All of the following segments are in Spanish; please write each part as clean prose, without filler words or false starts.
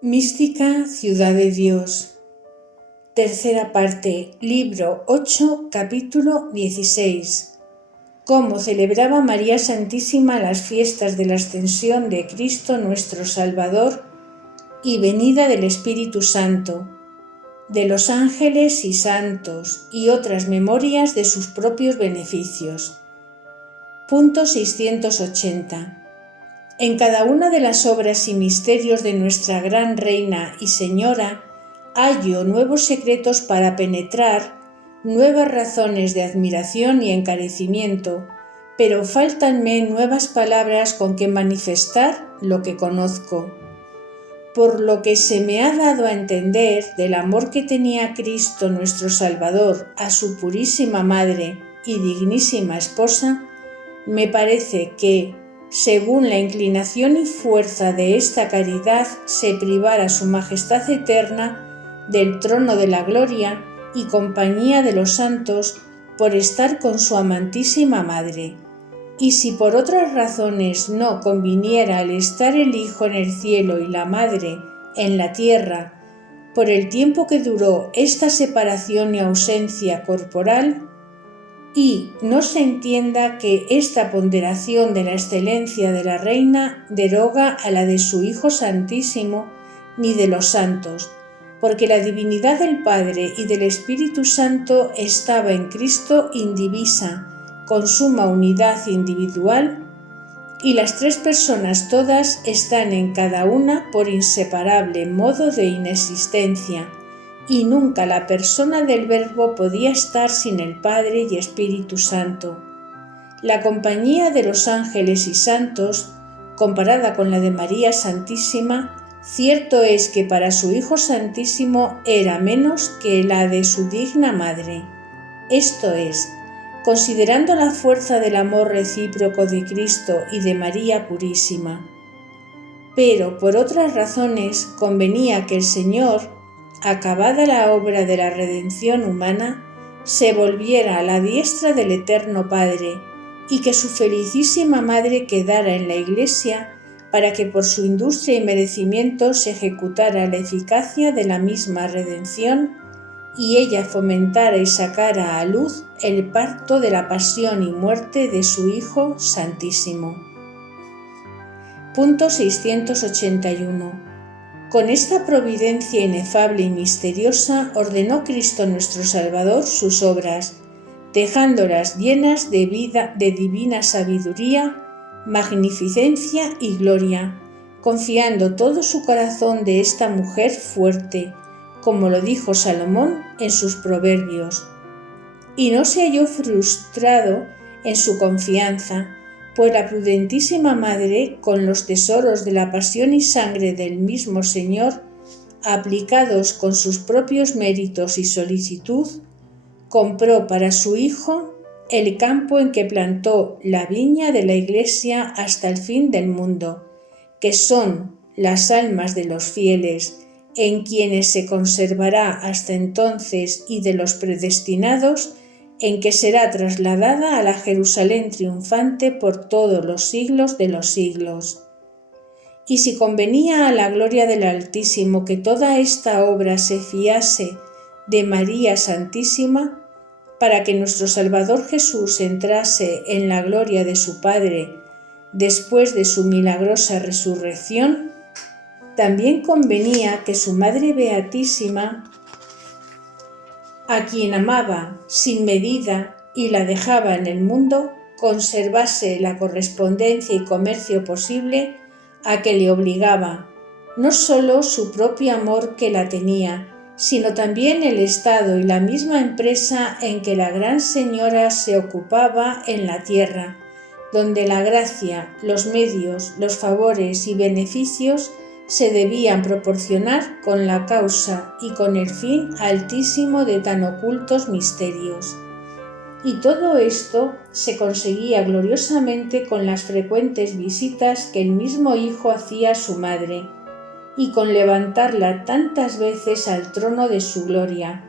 Mística Ciudad de Dios. Tercera parte, libro 8, capítulo 16. Cómo celebraba María Santísima las fiestas de la ascensión de Cristo nuestro Salvador y venida del Espíritu Santo, de los ángeles y santos y otras memorias de sus propios beneficios. Punto 680. En cada una de las obras y misterios de nuestra gran Reina y Señora hallo nuevos secretos para penetrar, nuevas razones de admiración y encarecimiento, pero fáltanme nuevas palabras con que manifestar lo que conozco. Por lo que se me ha dado a entender del amor que tenía Cristo nuestro Salvador a su purísima Madre y dignísima Esposa, me parece que, según la inclinación y fuerza de esta caridad, se privara su Majestad Eterna del trono de la gloria y compañía de los santos por estar con su amantísima Madre. Y si por otras razones no conviniera al estar el Hijo en el cielo y la Madre en la tierra, por el tiempo que duró esta separación y ausencia corporal, y no se entienda que esta ponderación de la excelencia de la Reina deroga a la de su Hijo Santísimo ni de los santos, porque la divinidad del Padre y del Espíritu Santo estaba en Cristo indivisa, con suma unidad individual, y las tres personas todas están en cada una por inseparable modo de inexistencia, y nunca la persona del Verbo podía estar sin el Padre y Espíritu Santo. La compañía de los ángeles y santos, comparada con la de María Santísima, cierto es que para su Hijo Santísimo era menos que la de su digna Madre. Esto es, considerando la fuerza del amor recíproco de Cristo y de María Purísima. Pero por otras razones convenía que el Señor, acabada la obra de la redención humana, se volviera a la diestra del Eterno Padre y que su felicísima Madre quedara en la Iglesia para que por su industria y merecimiento se ejecutara la eficacia de la misma redención y ella fomentara y sacara a luz el parto de la pasión y muerte de su Hijo Santísimo. Punto 681. Con esta providencia inefable y misteriosa ordenó Cristo nuestro Salvador sus obras, dejándolas llenas de divina sabiduría, magnificencia y gloria, confiando todo su corazón de esta mujer fuerte, como lo dijo Salomón en sus proverbios. Y no se halló frustrado en su confianza, pues la prudentísima Madre, con los tesoros de la pasión y sangre del mismo Señor, aplicados con sus propios méritos y solicitud, compró para su Hijo el campo en que plantó la viña de la Iglesia hasta el fin del mundo, que son las almas de los fieles, en quienes se conservará hasta entonces, y de los predestinados, en que será trasladada a la Jerusalén triunfante por todos los siglos de los siglos. Y si convenía a la gloria del Altísimo que toda esta obra se fiase de María Santísima, para que nuestro Salvador Jesús entrase en la gloria de su Padre después de su milagrosa resurrección, también convenía que su Madre Beatísima, a quien amaba sin medida y la dejaba en el mundo, conservase la correspondencia y comercio posible a que le obligaba, no sólo su propio amor que la tenía, sino también el estado y la misma empresa en que la Gran Señora se ocupaba en la tierra, donde la gracia, los medios, los favores y beneficios se debían proporcionar con la causa y con el fin altísimo de tan ocultos misterios. Y todo esto se conseguía gloriosamente con las frecuentes visitas que el mismo Hijo hacía a su Madre, y con levantarla tantas veces al trono de su gloria,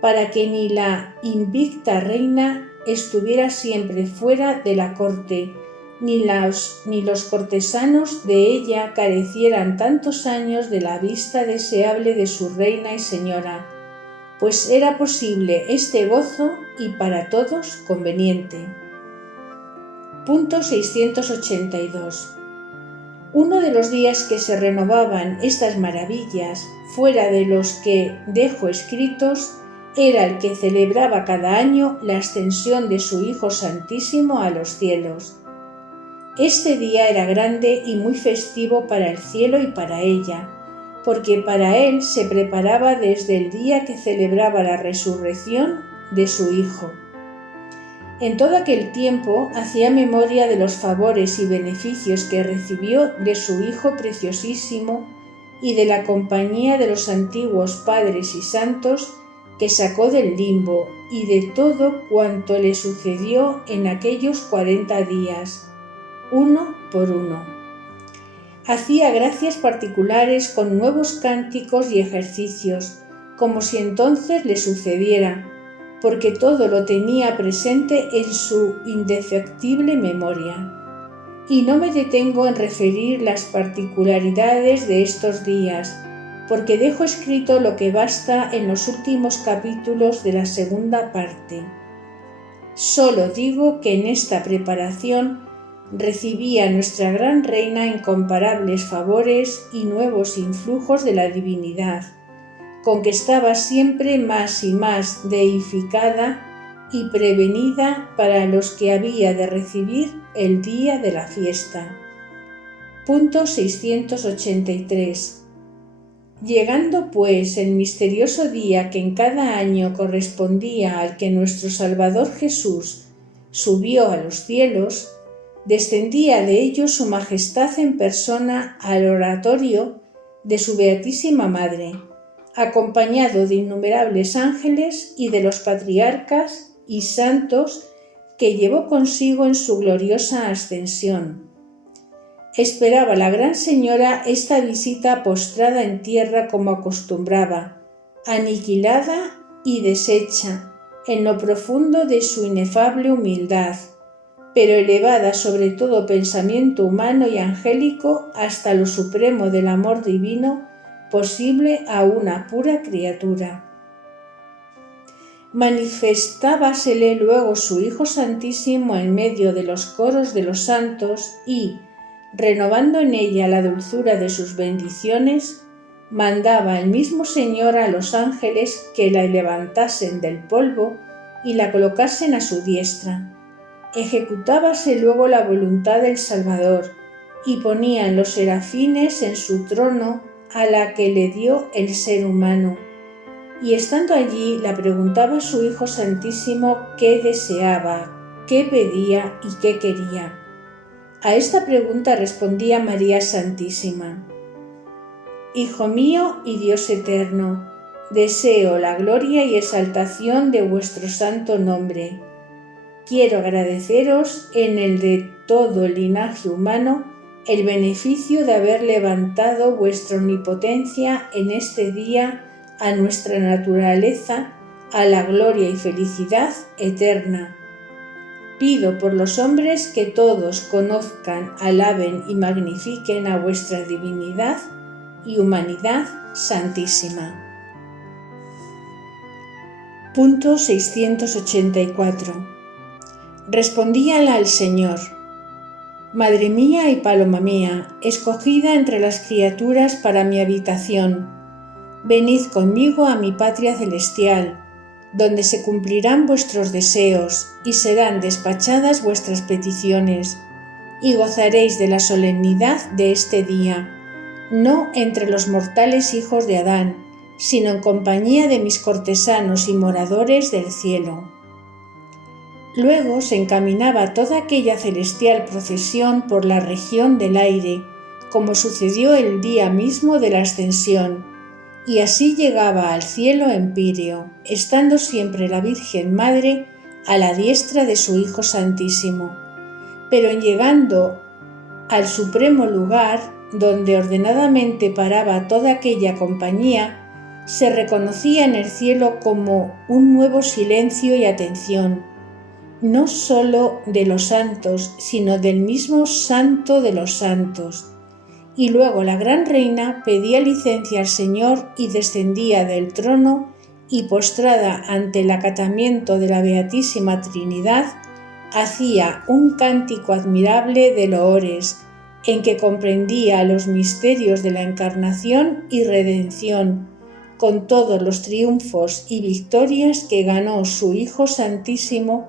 para que ni la invicta reina estuviera siempre fuera de la corte, ni los cortesanos de ella carecieran tantos años de la vista deseable de su reina y señora, pues era posible este gozo y para todos conveniente. Punto 682. Uno de los días que se renovaban estas maravillas, fuera de los que dejo escritos, era el que celebraba cada año la ascensión de su Hijo Santísimo a los cielos. Este día era grande y muy festivo para el cielo y para ella, porque para él se preparaba desde el día que celebraba la resurrección de su Hijo. En todo aquel tiempo hacía memoria de los favores y beneficios que recibió de su Hijo preciosísimo y de la compañía de los antiguos padres y santos que sacó del limbo y de todo cuanto le sucedió en aquellos 40 días, uno por uno. Hacía gracias particulares con nuevos cánticos y ejercicios, como si entonces le sucediera, porque todo lo tenía presente en su indefectible memoria. Y no me detengo en referir las particularidades de estos días, porque dejo escrito lo que basta en los últimos capítulos de la segunda parte. Solo digo que en esta preparación recibía nuestra gran reina incomparables favores y nuevos influjos de la divinidad, con que estaba siempre más y más deificada y prevenida para los que había de recibir el día de la fiesta. Punto 683. Llegando pues el misterioso día que en cada año correspondía al que nuestro Salvador Jesús subió a los cielos, descendía de ellos su majestad en persona al oratorio de su Beatísima Madre, acompañado de innumerables ángeles y de los patriarcas y santos que llevó consigo en su gloriosa ascensión. Esperaba la Gran Señora esta visita postrada en tierra como acostumbraba, aniquilada y deshecha en lo profundo de su inefable humildad, pero elevada sobre todo pensamiento humano y angélico hasta lo supremo del amor divino posible a una pura criatura. Manifestábasele luego su Hijo Santísimo en medio de los coros de los santos y, renovando en ella la dulzura de sus bendiciones, mandaba el mismo Señor a los ángeles que la levantasen del polvo y la colocasen a su diestra. Ejecutábase luego la voluntad del Salvador, y ponían los serafines en su trono a la que le dio el ser humano, y estando allí la preguntaba a su Hijo Santísimo qué deseaba, qué pedía y qué quería. A esta pregunta respondía María Santísima: Hijo mío y Dios eterno, deseo la gloria y exaltación de vuestro santo nombre. Quiero agradeceros en el de todo el linaje humano el beneficio de haber levantado vuestra omnipotencia en este día a nuestra naturaleza, a la gloria y felicidad eterna. Pido por los hombres que todos conozcan, alaben y magnifiquen a vuestra divinidad y humanidad santísima. Punto 684. Respondíala al Señor: Madre mía y paloma mía, escogida entre las criaturas para mi habitación, venid conmigo a mi patria celestial, donde se cumplirán vuestros deseos y serán despachadas vuestras peticiones, y gozaréis de la solemnidad de este día, no entre los mortales hijos de Adán, sino en compañía de mis cortesanos y moradores del cielo. Luego se encaminaba toda aquella celestial procesión por la región del aire, como sucedió el día mismo de la ascensión, y así llegaba al cielo empíreo, estando siempre la Virgen Madre a la diestra de su Hijo Santísimo. Pero en llegando al supremo lugar, donde ordenadamente paraba toda aquella compañía, se reconocía en el cielo como un nuevo silencio y atención, no solo de los santos, sino del mismo Santo de los santos. Y luego la gran reina pedía licencia al Señor y descendía del trono y postrada ante el acatamiento de la Beatísima Trinidad, hacía un cántico admirable de loores, en que comprendía los misterios de la encarnación y redención, con todos los triunfos y victorias que ganó su Hijo Santísimo,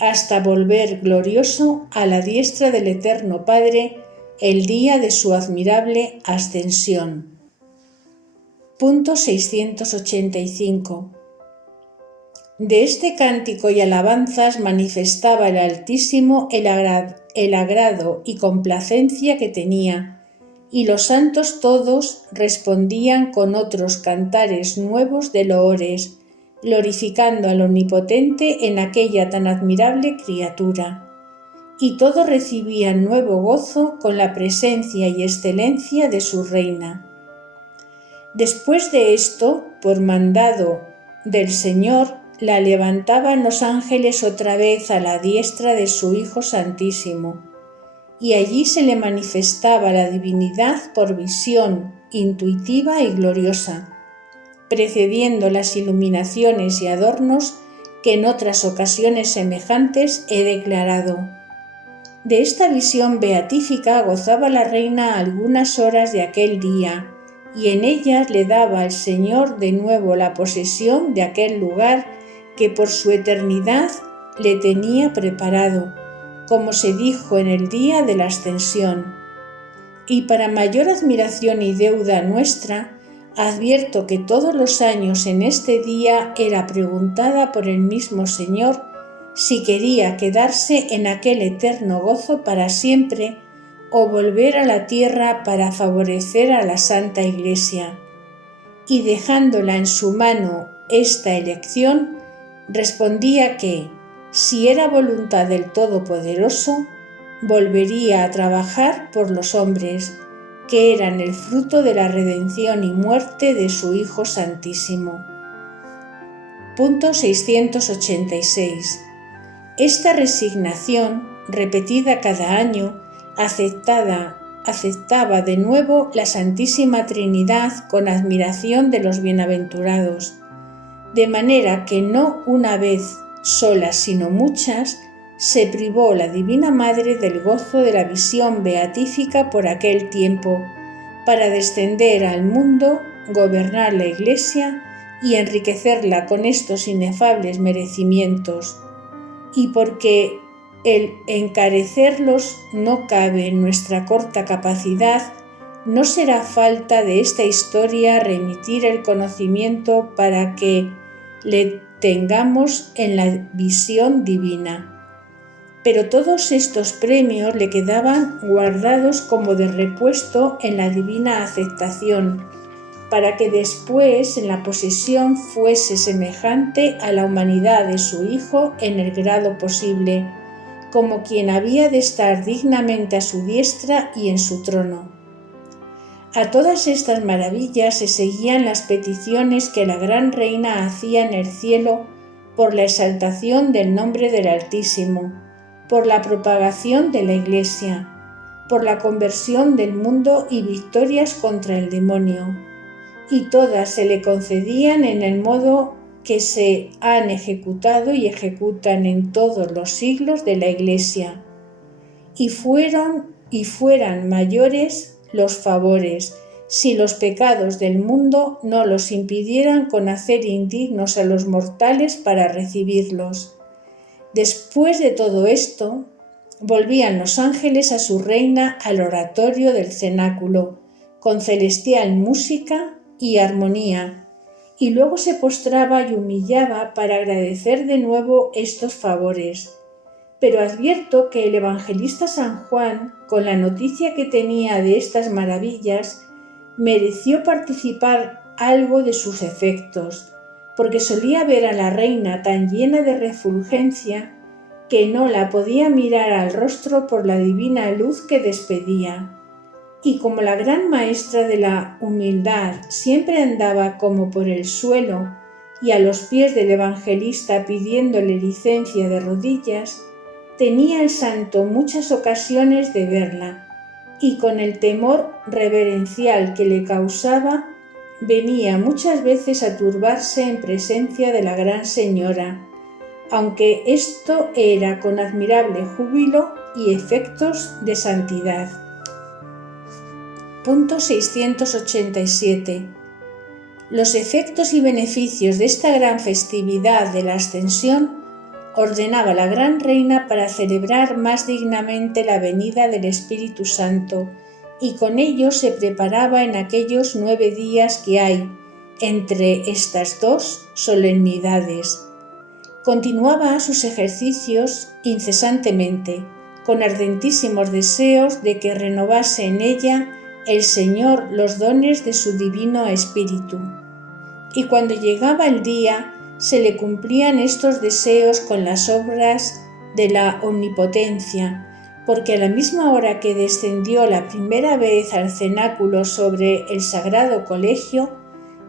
hasta volver glorioso a la diestra del Eterno Padre el día de su admirable ascensión. Punto 685. De este cántico y alabanzas manifestaba el Altísimo el agrado y complacencia que tenía, y los santos todos respondían con otros cantares nuevos de loores, glorificando al Omnipotente en aquella tan admirable criatura. Y todos recibían nuevo gozo con la presencia y excelencia de su reina. Después de esto, por mandado del Señor, la levantaban los ángeles otra vez a la diestra de su Hijo Santísimo, y allí se le manifestaba la divinidad por visión intuitiva y gloriosa, precediendo las iluminaciones y adornos que en otras ocasiones semejantes he declarado. De esta visión beatífica gozaba la reina algunas horas de aquel día, y en ellas le daba al Señor de nuevo la posesión de aquel lugar que por su eternidad le tenía preparado, como se dijo en el día de la ascensión. Y para mayor admiración y deuda nuestra, advierto que todos los años en este día era preguntada por el mismo Señor si quería quedarse en aquel eterno gozo para siempre o volver a la tierra para favorecer a la Santa Iglesia. Y dejándola en su mano esta elección, respondía que, si era voluntad del Todopoderoso, volvería a trabajar por los hombres, que eran el fruto de la redención y muerte de su Hijo Santísimo. Punto 686. Esta resignación, repetida cada año, aceptaba de nuevo la Santísima Trinidad con admiración de los bienaventurados, de manera que no una vez sola sino muchas, se privó la Divina Madre del gozo de la visión beatífica por aquel tiempo, para descender al mundo, gobernar la Iglesia y enriquecerla con estos inefables merecimientos, y porque el encarecerlos no cabe en nuestra corta capacidad, no será falta de esta historia remitir el conocimiento para que le tengamos en la visión divina. Pero todos estos premios le quedaban guardados como de repuesto en la divina aceptación, para que después en la posesión fuese semejante a la humanidad de su Hijo en el grado posible, como quien había de estar dignamente a su diestra y en su trono. A todas estas maravillas se seguían las peticiones que la gran reina hacía en el cielo por la exaltación del nombre del Altísimo, por la propagación de la Iglesia, por la conversión del mundo y victorias contra el demonio, y todas se le concedían en el modo que se han ejecutado y ejecutan en todos los siglos de la Iglesia, y fueran mayores los favores, si los pecados del mundo no los impidieran con hacer indignos a los mortales para recibirlos. Después de todo esto, volvían los ángeles a su reina al oratorio del cenáculo, con celestial música y armonía, y luego se postraba y humillaba para agradecer de nuevo estos favores. Pero advierto que el evangelista San Juan, con la noticia que tenía de estas maravillas, mereció participar algo de sus efectos, porque solía ver a la reina tan llena de refulgencia que no la podía mirar al rostro por la divina luz que despedía. Y como la gran maestra de la humildad siempre andaba como por el suelo y a los pies del evangelista pidiéndole licencia de rodillas, tenía el santo muchas ocasiones de verla, y con el temor reverencial que le causaba, venía muchas veces a turbarse en presencia de la Gran Señora, aunque esto era con admirable júbilo y efectos de santidad. Punto 687. Los efectos y beneficios de esta gran festividad de la Ascensión ordenaba la Gran Reina para celebrar más dignamente la venida del Espíritu Santo, y con ello se preparaba en aquellos 9 días que hay entre estas dos solemnidades. Continuaba sus ejercicios incesantemente, con ardentísimos deseos de que renovase en ella el Señor los dones de su Divino Espíritu. Y cuando llegaba el día, se le cumplían estos deseos con las obras de la omnipotencia, porque a la misma hora que descendió la primera vez al cenáculo sobre el Sagrado Colegio,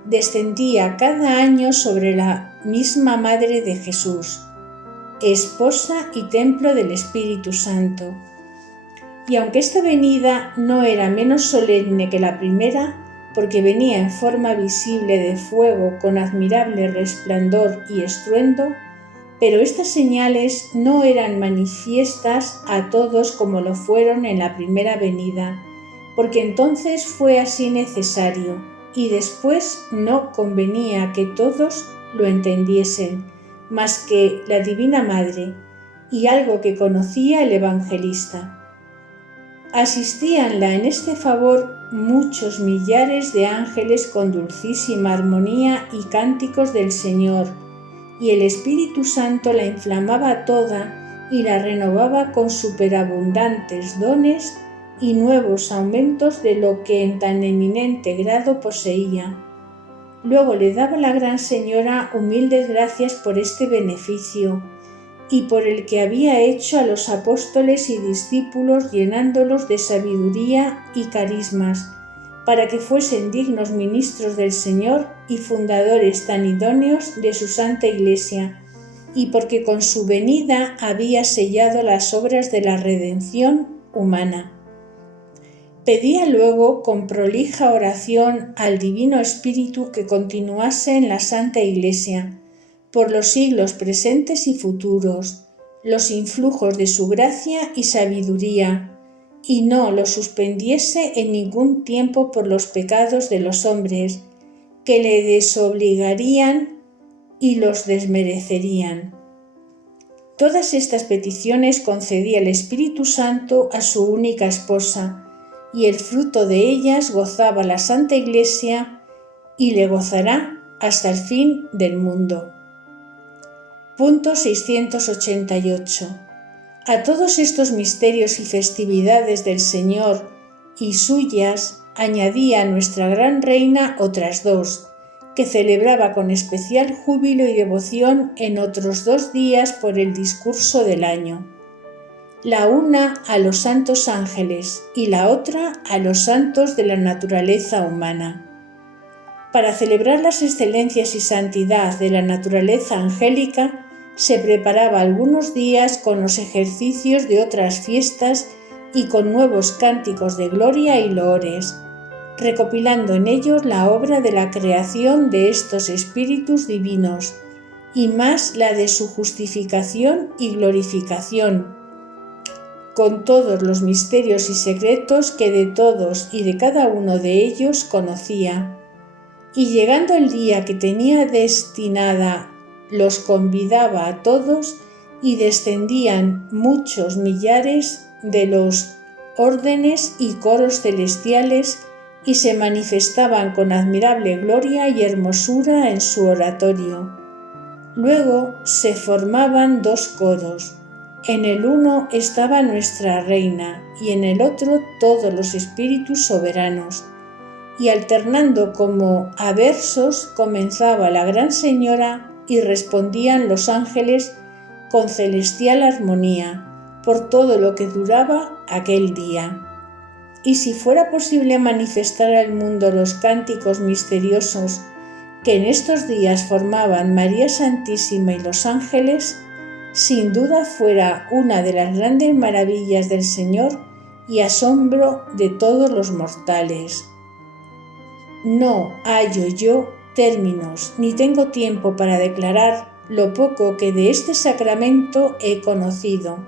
descendía cada año sobre la misma Madre de Jesús, esposa y templo del Espíritu Santo. Y aunque esta venida no era menos solemne que la primera, porque venía en forma visible de fuego con admirable resplandor y estruendo, pero estas señales no eran manifiestas a todos como lo fueron en la primera venida, porque entonces fue así necesario, y después no convenía que todos lo entendiesen, más que la Divina Madre, y algo que conocía el evangelista. Asistíanla en este favor muchos millares de ángeles con dulcísima armonía y cánticos del Señor, y el Espíritu Santo la inflamaba toda y la renovaba con superabundantes dones y nuevos aumentos de lo que en tan eminente grado poseía. Luego le daba la Gran Señora humildes gracias por este beneficio, y por el que había hecho a los apóstoles y discípulos, llenándolos de sabiduría y carismas, para que fuesen dignos ministros del Señor y fundadores tan idóneos de su Santa Iglesia, y porque con su venida había sellado las obras de la redención humana. Pedía luego con prolija oración al Divino Espíritu que continuase en la Santa Iglesia, por los siglos presentes y futuros, los influjos de su gracia y sabiduría, y no los suspendiese en ningún tiempo por los pecados de los hombres, que le desobligarían y los desmerecerían. Todas estas peticiones concedía el Espíritu Santo a su única esposa, y el fruto de ellas gozaba la Santa Iglesia y le gozará hasta el fin del mundo. Punto 688. A todos estos misterios y festividades del Señor y suyas añadía nuestra Gran Reina otras 2, que celebraba con especial júbilo y devoción en otros 2 días por el discurso del año. La una a los santos ángeles y la otra a los santos de la naturaleza humana. Para celebrar las excelencias y santidad de la naturaleza angélica, se preparaba algunos días con los ejercicios de otras fiestas y con nuevos cánticos de gloria y loores, recopilando en ellos la obra de la creación de estos espíritus divinos, y más la de su justificación y glorificación, con todos los misterios y secretos que de todos y de cada uno de ellos conocía. Y llegando el día que tenía destinada, los convidaba a todos, y descendían muchos millares de los órdenes y coros celestiales, y se manifestaban con admirable gloria y hermosura en su oratorio. Luego se formaban 2 coros. En el uno estaba nuestra Reina, y en el otro todos los espíritus soberanos. Y alternando como a versos comenzaba la Gran Señora y respondían los ángeles con celestial armonía por todo lo que duraba aquel día. Y si fuera posible manifestar al mundo los cánticos misteriosos que en estos días formaban María Santísima y los ángeles, sin duda fuera una de las grandes maravillas del Señor y asombro de todos los mortales. No hallo yo términos ni tengo tiempo para declarar lo poco que de este sacramento he conocido,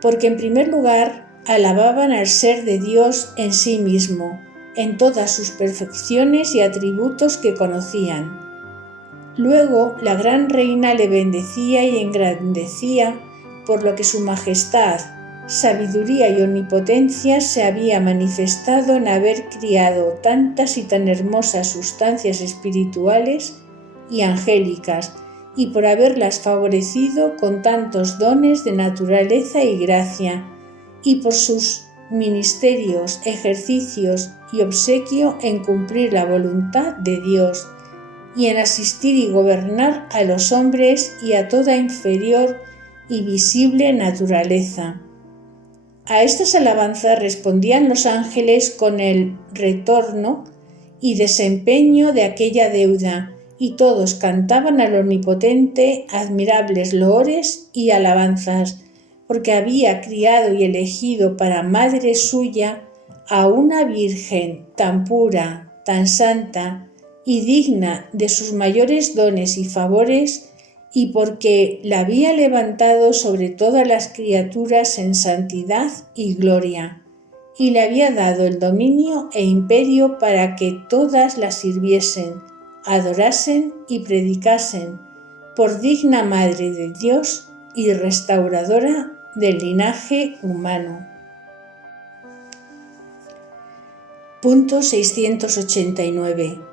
porque en primer lugar alababan al ser de Dios en sí mismo, en todas sus perfecciones y atributos que conocían. Luego la gran reina le bendecía y engrandecía por lo que su majestad, sabiduría y omnipotencia se había manifestado en haber criado tantas y tan hermosas sustancias espirituales y angélicas, y por haberlas favorecido con tantos dones de naturaleza y gracia, y por sus ministerios, ejercicios y obsequio en cumplir la voluntad de Dios, y en asistir y gobernar a los hombres y a toda inferior y visible naturaleza. A estas alabanzas respondían los ángeles con el retorno y desempeño de aquella deuda, y todos cantaban al Omnipotente admirables loores y alabanzas, porque había criado y elegido para madre suya a una Virgen tan pura, tan santa y digna de sus mayores dones y favores, y porque la había levantado sobre todas las criaturas en santidad y gloria, y le había dado el dominio e imperio para que todas la sirviesen, adorasen y predicasen, por digna Madre de Dios y restauradora del linaje humano. Punto 689.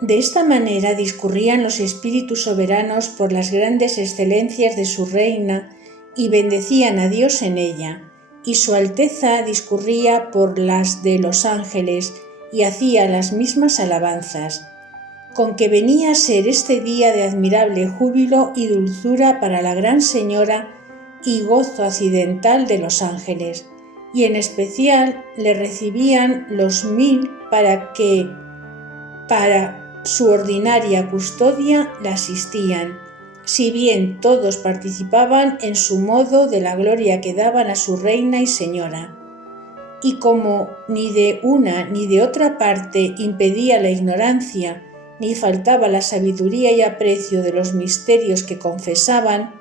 De esta manera discurrían los espíritus soberanos por las grandes excelencias de su reina y bendecían a Dios en ella, y su Alteza discurría por las de los ángeles y hacía las mismas alabanzas, con que venía a ser este día de admirable júbilo y dulzura para la Gran Señora y gozo accidental de los ángeles, y en especial le recibían los 1000 para su ordinaria custodia la asistían, si bien todos participaban en su modo de la gloria que daban a su reina y señora. Y como ni de una ni de otra parte impedía la ignorancia, ni faltaba la sabiduría y aprecio de los misterios que confesaban,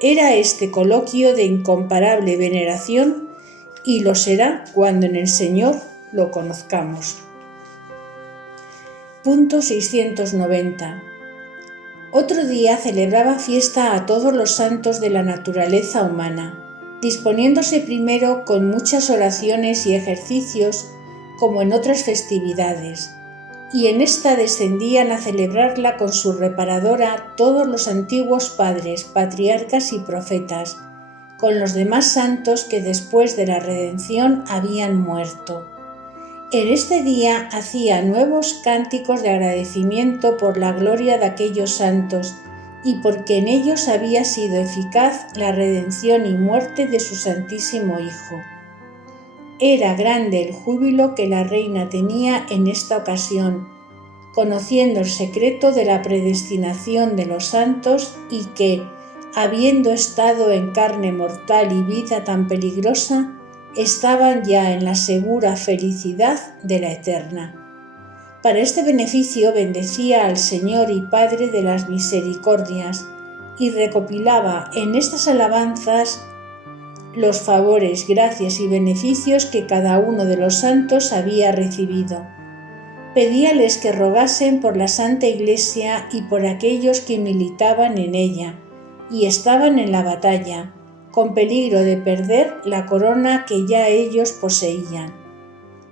era este coloquio de incomparable veneración, y lo será cuando en el Señor lo conozcamos. Punto 690. Otro día celebraba fiesta a todos los santos de la naturaleza humana, disponiéndose primero con muchas oraciones y ejercicios, como en otras festividades, y en esta descendían a celebrarla con su reparadora todos los antiguos padres, patriarcas y profetas, con los demás santos que después de la redención habían muerto. En este día hacía nuevos cánticos de agradecimiento por la gloria de aquellos santos y porque en ellos había sido eficaz la redención y muerte de su Santísimo Hijo. Era grande el júbilo que la reina tenía en esta ocasión, conociendo el secreto de la predestinación de los santos y que, habiendo estado en carne mortal y vida tan peligrosa, estaban ya en la segura felicidad de la eterna. Para este beneficio bendecía al Señor y Padre de las misericordias y recopilaba en estas alabanzas los favores, gracias y beneficios que cada uno de los santos había recibido. Pedíales que rogasen por la Santa Iglesia y por aquellos que militaban en ella y estaban en la batalla, con peligro de perder la corona que ya ellos poseían.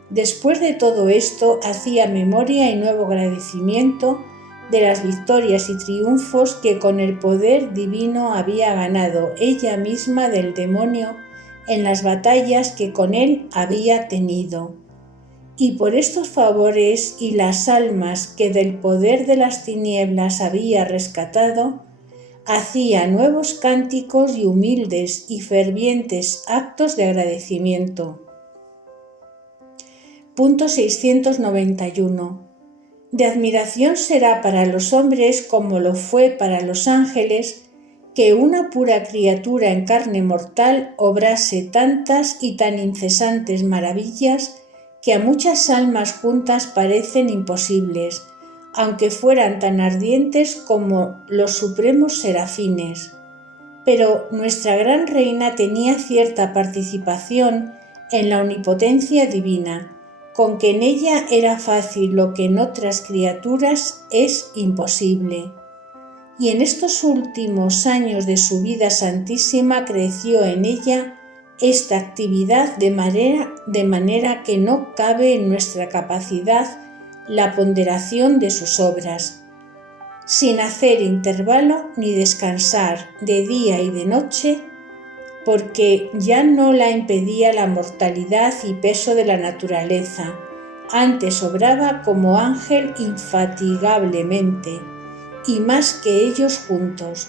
Después de todo esto, hacía memoria y nuevo agradecimiento de las victorias y triunfos que con el poder divino había ganado ella misma del demonio en las batallas que con él había tenido. Y por estos favores y las almas que del poder de las tinieblas había rescatado, hacía nuevos cánticos y humildes y fervientes actos de agradecimiento. Punto 691. De admiración será para los hombres, como lo fue para los ángeles, que una pura criatura en carne mortal obrase tantas y tan incesantes maravillas que a muchas almas juntas parecen imposibles, aunque fueran tan ardientes como los supremos serafines. Pero nuestra gran reina tenía cierta participación en la omnipotencia divina, con que en ella era fácil lo que en otras criaturas es imposible. Y en estos últimos años de su vida santísima creció en ella esta actividad de manera que no cabe en nuestra capacidad la ponderación de sus obras, sin hacer intervalo ni descansar de día y de noche, porque ya no la impedía la mortalidad y peso de la naturaleza, antes obraba como ángel infatigablemente, y más que ellos juntos,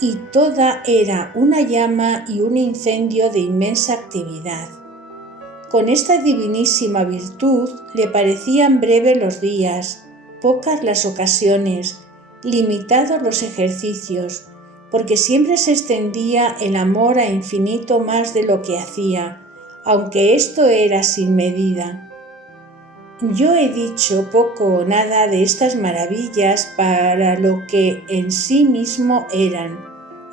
y toda era una llama y un incendio de inmensa actividad. Con esta divinísima virtud le parecían breves los días, pocas las ocasiones, limitados los ejercicios, porque siempre se extendía el amor a infinito más de lo que hacía, aunque esto era sin medida. Yo he dicho poco o nada de estas maravillas para lo que en sí mismo eran,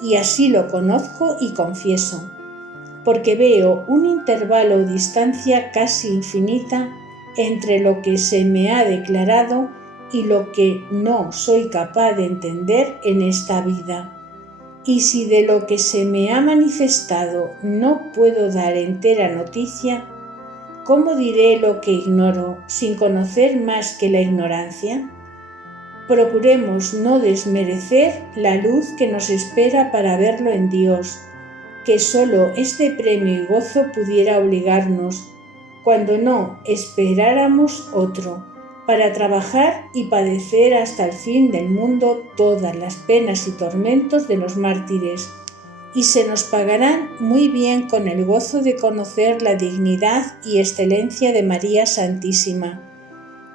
y así lo conozco y confieso, porque veo un intervalo o distancia casi infinita entre lo que se me ha declarado y lo que no soy capaz de entender en esta vida. Y si de lo que se me ha manifestado no puedo dar entera noticia, ¿cómo diré lo que ignoro sin conocer más que la ignorancia? Procuremos no desmerecer la luz que nos espera para verlo en Dios, que solo este premio y gozo pudiera obligarnos, cuando no esperáramos otro, para trabajar y padecer hasta el fin del mundo todas las penas y tormentos de los mártires, y se nos pagarán muy bien con el gozo de conocer la dignidad y excelencia de María Santísima,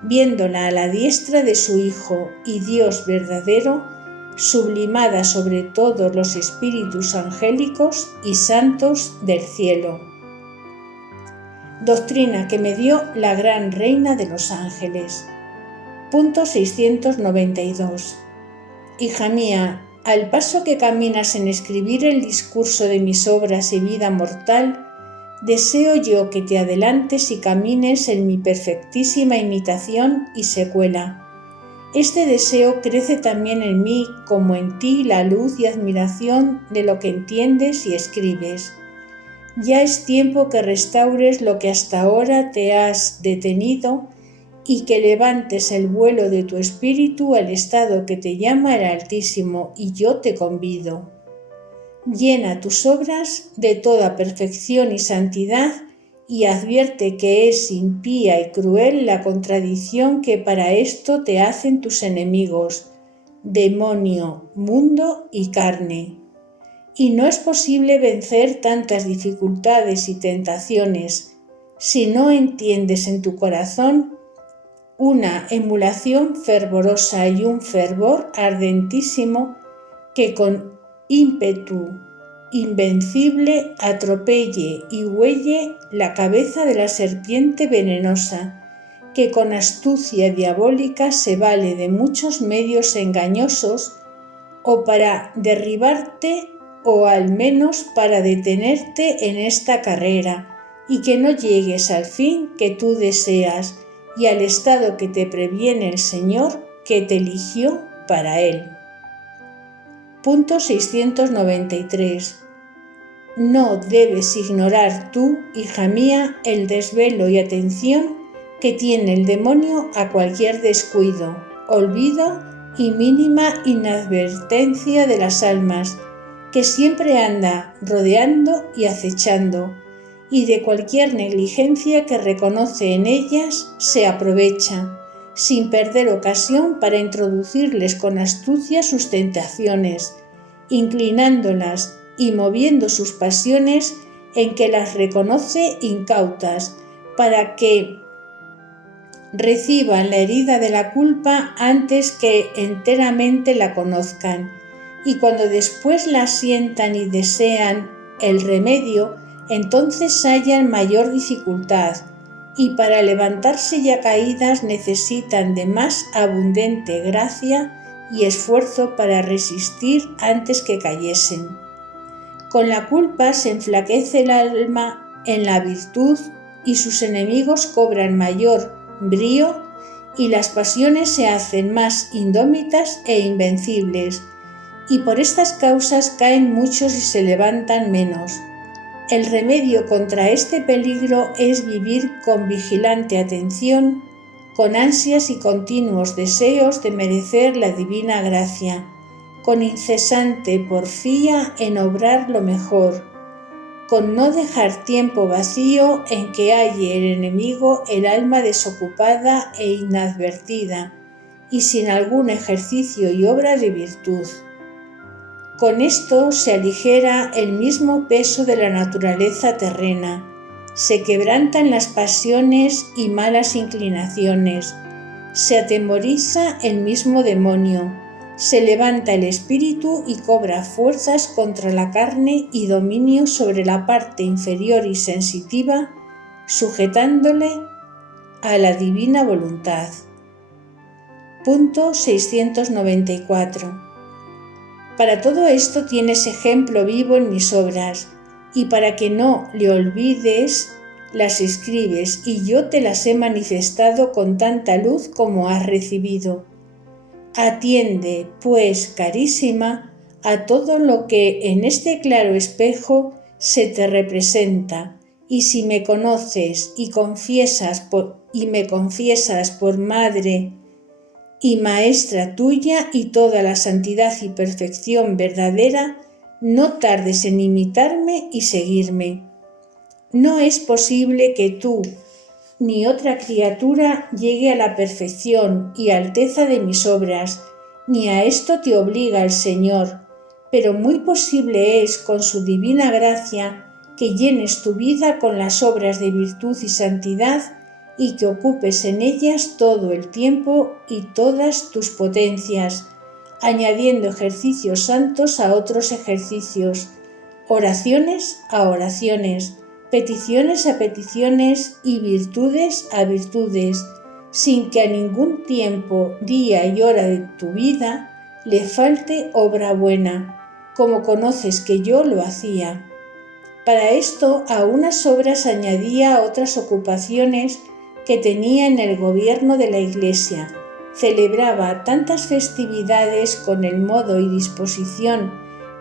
viéndola a la diestra de su Hijo y Dios verdadero, sublimada sobre todos los espíritus angélicos y santos del cielo. Doctrina que me dio la gran Reina de los Ángeles. Punto 692. Hija mía, al paso que caminas en escribir el discurso de mis obras y vida mortal, deseo yo que te adelantes y camines en mi perfectísima imitación y secuela. Este deseo crece también en mí, como en ti la luz y admiración de lo que entiendes y escribes. Ya es tiempo que restaures lo que hasta ahora te has detenido y que levantes el vuelo de tu espíritu al estado que te llama el Altísimo, y yo te convido. Llena tus obras de toda perfección y santidad y advierte que es impía y cruel la contradicción que para esto te hacen tus enemigos, demonio, mundo y carne. Y no es posible vencer tantas dificultades y tentaciones si no entiendes en tu corazón una emulación fervorosa y un fervor ardentísimo que con ímpetu invencible atropelle y huelle la cabeza de la serpiente venenosa, que con astucia diabólica se vale de muchos medios engañosos o para derribarte o al menos para detenerte en esta carrera y que no llegues al fin que tú deseas y al estado que te previene el Señor que te eligió para él. Punto 693. No debes ignorar tú, hija mía, el desvelo y atención que tiene el demonio a cualquier descuido, olvido y mínima inadvertencia de las almas, que siempre anda rodeando y acechando, y de cualquier negligencia que reconoce en ellas se aprovecha, sin perder ocasión para introducirles con astucia sus tentaciones, inclinándolas y moviendo sus pasiones en que las reconoce incautas, para que reciban la herida de la culpa antes que enteramente la conozcan, y cuando después la sientan y desean el remedio, entonces hallan mayor dificultad, y para levantarse ya caídas necesitan de más abundante gracia y esfuerzo para resistir antes que cayesen. Con la culpa se enflaquece el alma en la virtud y sus enemigos cobran mayor brío y las pasiones se hacen más indómitas e invencibles, y por estas causas caen muchos y se levantan menos. El remedio contra este peligro es vivir con vigilante atención, con ansias y continuos deseos de merecer la divina gracia, con incesante porfía en obrar lo mejor, con no dejar tiempo vacío en que halle el enemigo el alma desocupada e inadvertida, y sin algún ejercicio y obra de virtud. Con esto se aligera el mismo peso de la naturaleza terrena, se quebrantan las pasiones y malas inclinaciones, se atemoriza el mismo demonio, se levanta el espíritu y cobra fuerzas contra la carne y dominio sobre la parte inferior y sensitiva, sujetándole a la divina voluntad. Punto 694. Para todo esto tienes ejemplo vivo en mis obras, y para que no le olvides, las escribes, y yo te las he manifestado con tanta luz como has recibido. Atiende, pues, carísima, a todo lo que en este claro espejo se te representa, y si me conoces y me confiesas por madre y maestra tuya y toda la santidad y perfección verdadera, no tardes en imitarme y seguirme. No es posible que tú ni otra criatura llegue a la perfección y alteza de mis obras, ni a esto te obliga el Señor, pero muy posible es, con su divina gracia, que llenes tu vida con las obras de virtud y santidad y que ocupes en ellas todo el tiempo y todas tus potencias, añadiendo ejercicios santos a otros ejercicios, oraciones a oraciones, peticiones a peticiones y virtudes a virtudes, sin que a ningún tiempo, día y hora de tu vida le falte obra buena, como conoces que yo lo hacía. Para esto a unas obras añadía otras ocupaciones que tenía en el gobierno de la Iglesia. Celebraba tantas festividades con el modo y disposición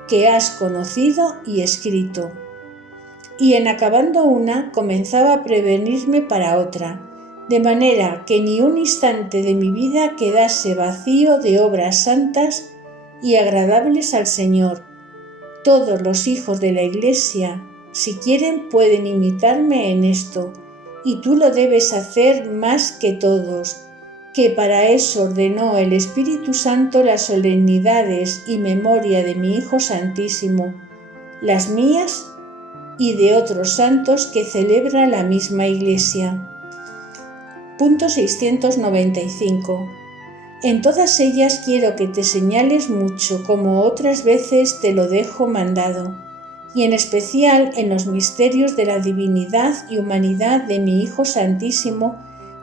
que has conocido y escrito. Y en acabando una, comenzaba a prevenirme para otra, de manera que ni un instante de mi vida quedase vacío de obras santas y agradables al Señor. Todos los hijos de la Iglesia, si quieren, pueden imitarme en esto, y tú lo debes hacer más que todos, que para eso ordenó el Espíritu Santo las solemnidades y memoria de mi Hijo Santísimo, las mías y de otros santos que celebra la misma Iglesia. Punto 695. En todas ellas quiero que te señales mucho, como otras veces te lo dejo mandado, y en especial en los misterios de la divinidad y humanidad de mi Hijo Santísimo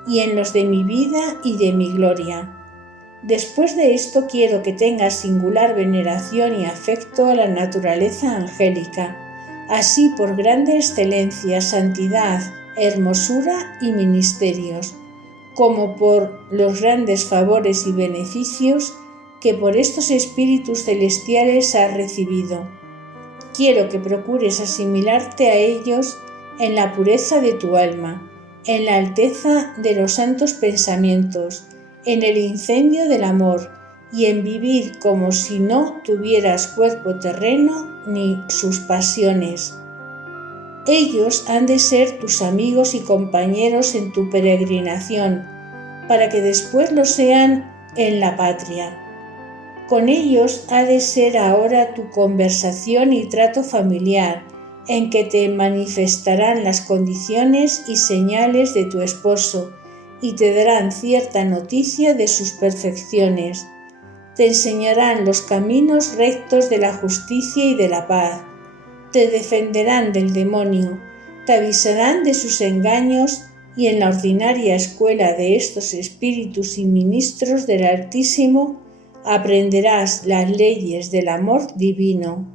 y en los de mi vida y de mi gloria. Después de esto quiero que tengas singular veneración y afecto a la naturaleza angélica, así por grande excelencia, santidad, hermosura y ministerios, como por los grandes favores y beneficios que por estos espíritus celestiales has recibido. Quiero que procures asimilarte a ellos en la pureza de tu alma, en la alteza de los santos pensamientos, en el incendio del amor y en vivir como si no tuvieras cuerpo terreno ni sus pasiones. Ellos han de ser tus amigos y compañeros en tu peregrinación, para que después lo sean en la patria. Con ellos ha de ser ahora tu conversación y trato familiar, en que te manifestarán las condiciones y señales de tu esposo, y te darán cierta noticia de sus perfecciones. Te enseñarán los caminos rectos de la justicia y de la paz. Te defenderán del demonio, te avisarán de sus engaños, y en la ordinaria escuela de estos espíritus y ministros del Altísimo aprenderás las leyes del amor divino.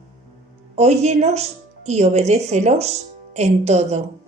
Óyelos y obedécelos en todo.